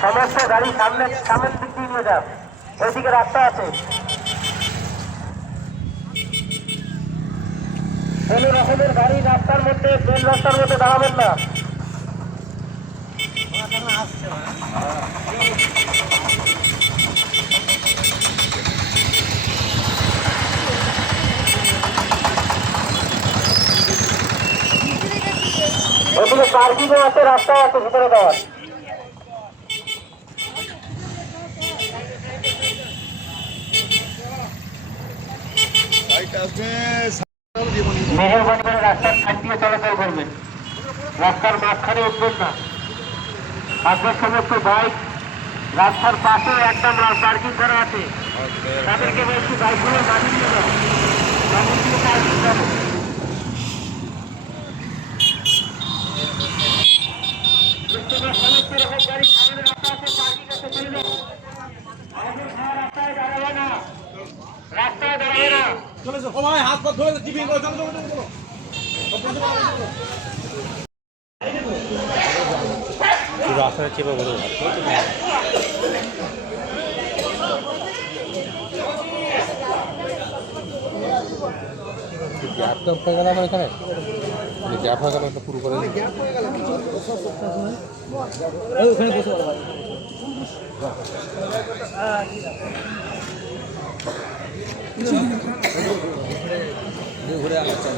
সমস্ত গাড়ি সামনের দিক দিয়ে নিয়ে যান, ওইদিকে রাস্তা আছে। কোনো রকমের গাড়ি রাস্তার মধ্যে, মেন রাস্তার মধ্যে দাঁড়াবেন না। ওদিকে পার্কিংও আছে, রাস্তাও আছে ভিতরে দেওয়ার। মেহেরবানি করে রাস্তার সাইড দিয়ে চলাচল করবেন, রাস্তার মাঝখানে উঠবেন না। আপনার সমস্ত বাইক রাস্তার পাশে একদম পার্কিং করা আছে, তাদেরকে বলছি বাইকগুলো নামিয়ে নিয়ে যাবো, নামিয়ে দিয়ে পার্কিং যাবো। সমস্ত রকম গাড়ি সামনে রাস্তা আছে, পার্কিং আছে, চলে যাবো। আমাদের রাস্তায় দাঁড়াবে না, রাস্তায় দাঁড়াবে না। চলে যাও সবাই, হাত পা ধরে টিভি চলো চলো চলো। রাস্তায় চেপে বলো গ্যাপ টপ হয়ে গেল আমার এখানে, গ্যাপ হয়ে গেল একটা পুরো করে ওখানে বসে ঘুরে আসছে।